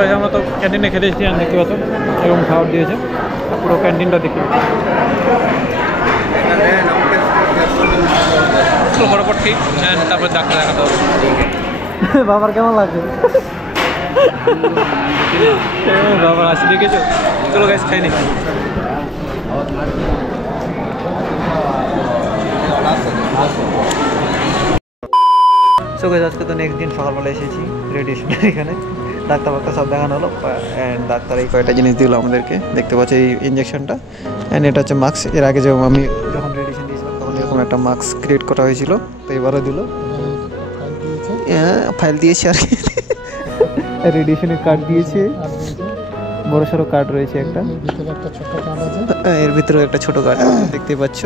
Guys আমরা তো ক্যান্টিনে খেতে এসেছি, দেখতে পাচ্ছ এরকম খাবার দিয়েছে, পুরো ক্যান্টিনটা দেখি ফটাফট ঠিক। তারপর ডাক্তার দেখাতে হবে। বাবার কেমন লাগছে? বাবার হাসি দেখেছো? চলো গাইস খাই নি। সো গাইস আজকে তো নেক্সট দিন সকালবেলা এসেছি রেডিয়েশনের এখানে, ডাক্তার সব দেখানো হলো অ্যান্ড ডাক্তার এই কয়েকটা জিনিস দিল আমাদেরকে, দেখতে পাচ্ছি এই ইঞ্জেকশনটা অ্যান্ড এটা হচ্ছে মাস্ক। এর আগে যে আমি যখন রেডিয়েশন দিয়েছিলাম তখন এরকম একটা মাস্ক ক্রিয়েট করা হয়েছিল, তো এবারও দিল, ফাইল দিয়েছে আর কি, রেডিয়েশনের কার্ড দিয়েছে, বড় সড়ো কার্ড রয়েছে একটা, এর ভিতরে একটা ছোট কার্ড দেখতে পাচ্ছ।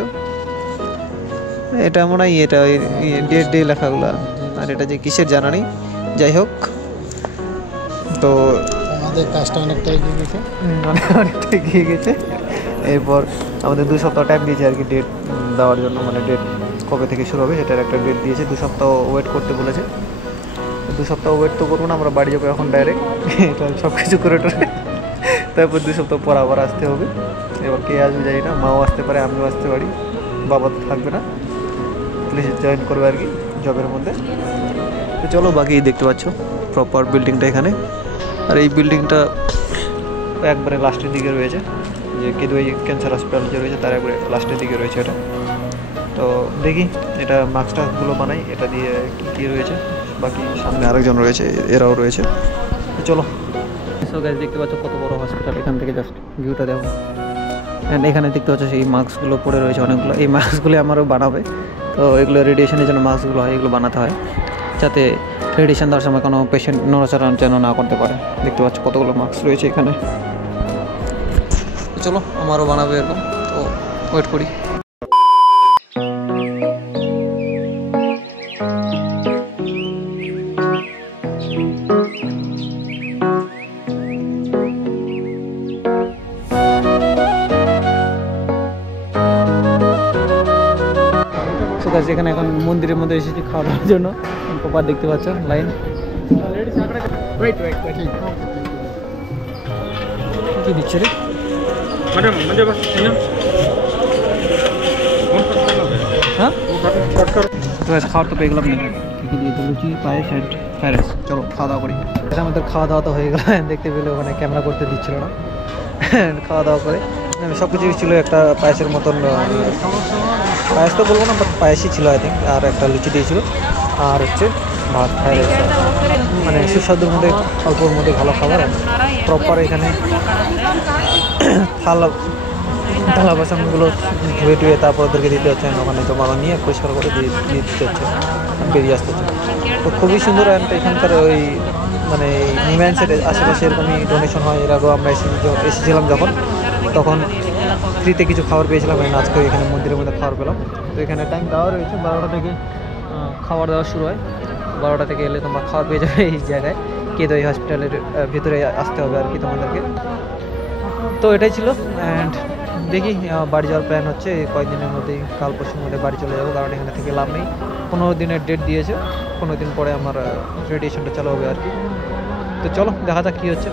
এটা মনে হয় এটা ডেট ডে লেখাগুলো, আর এটা যে কিসের জানা নেই, যাই হোক। তো আমাদের কাজটা অনেকটা এগিয়ে গেছে, অনেকটা এগিয়ে গেছে। এরপর আমাদের 2 সপ্তাহ টাইম দিয়েছে আর কি ডেট দেওয়ার জন্য, মানে ডেট কবে থেকে শুরু হবে সেটার একটা ডেট দিয়েছে, 2 সপ্তাহ ওয়েট করতে বলেছে। 2 সপ্তাহ ওয়েট তো করবো না, আমরা বাড়ি যাবো এখন ডাইরেক্ট, এটা সব কিছু করে তারপর 2 সপ্তাহ পর আবার আসতে হবে। এবার কে আসবে জানি না, মাও আসতে পারে, আমিও আসতে পারি, বাবা তো থাকবে না, পুলিশে জয়েন করবে আর কি জবের মধ্যে। তো চলো বাকি দেখতে পাচ্ছ প্রপার বিল্ডিংটা এখানে, আর এই বিল্ডিংটা একবারে লাস্টের দিকে রয়েছে, যে কেদুয়াই ক্যান্সার হসপিটাল যে রয়েছে তার একবারে লাস্টের দিকে রয়েছে এটা। তো দেখি এটা মাস্কটাগুলো বানাই, এটা দিয়ে কী রয়েছে, বাকি সামনে আরেকজন রয়েছে, এরাও রয়েছে। তো চলো গাইস দেখতে পাচ্ছ কত বড় হসপিটাল, এখান থেকে জাস্ট ভিউটা দেখো। অ্যান্ড এখানে দেখতে পাচ্ছ সেই মাস্কগুলো পড়ে রয়েছে অনেকগুলো, এই মাস্কগুলো আমারও বানাবে, তো এগুলো রেডিয়েশনের জন্য মাস্কগুলো হয়, এগুলো বানাতে হয় যাতে রেডিয়েশন দেওয়ার সময় কোনো পেশেন্ট নড়াচড়া যেন না করতে পারে। দেখতে পাচ্ছ কতগুলো মাস্ক রয়েছে এখানে। চলো আমারও বানাবে এরকম, তো ওয়েট করি। এখানে এখন মন্দিরের মধ্যে এসেছি খাওয়া দাওয়ার জন্য, প্রপার দেখতে পাচ্ছ লাইন। কি দিচ্ছে রে হ্যাঁ, খাওয়ার তো পেয়ে গেলাম না, কী দিয়ে লুচি, পায়েস অ্যান্ড ফ্রাইড রাইস। চলো খাওয়া দাওয়া করি। এটা আমাদের খাওয়া দাওয়া তো হয়ে গেল, দেখতে পেলে ওখানে ক্যামেরা করতে দিচ্ছিল না। খাওয়া দাওয়া করে সব কিছু ছিল, একটা পায়েসের মতন, পায়েস তো বলবো না বাট পায়েসই ছিল আই থিঙ্ক, আর একটা লুচি দিয়েছিল, আর হচ্ছে ভাত, ফ্রাইড রাইস, মানে সুস্বাদুর মধ্যে অল্পর মধ্যে ভালো খাবার। প্রপার এখানে থালা বাসনগুলো ধুয়ে টুয়ে তারপর ওদেরকে দিতে হচ্ছে, ওখানে জমা নিয়ে পরিষ্কার করে দিয়ে দিতে হচ্ছে, বেরিয়ে আসতে হচ্ছে। তো খুবই সুন্দর। অ্যান্ড এখানকার ওই মানে নিম্যান্সের আশেপাশে এরকমই ডোনেশন হয়, এর আগেও আমরা এসেছিলাম যখন, তখন ফ্রিতে কিছু খাবার পেয়েছিলাম, অ্যান্ড আজকে এখানে মন্দিরের মধ্যে খাবার পেলাম। তো এখানে টাইম দেওয়া রয়েছে 12টা থেকে খাবার দেওয়া শুরু হয়, 12টা থেকে এলে তোমরা খাবার পেয়ে যাবে এই জায়গায়, কেদুয়াই হসপিটালের ভিতরে আসতে হবে আর কি তোমাদেরকে। তো এটাই ছিল। অ্যান্ড দেখি বাড়ি যাওয়ার প্ল্যান হচ্ছে কয়েকদিনের মধ্যেই, কাল পরশুর মধ্যে বাড়ি চলে যাবো, কারণ এখানে থেকে লাভ নেই। 15 দিনের ডেট দিয়েছে, 15 দিন পরে আমার রেডিয়েশনটা চালু হবে আর কি। তো চলো দেখা যাক কী হচ্ছে।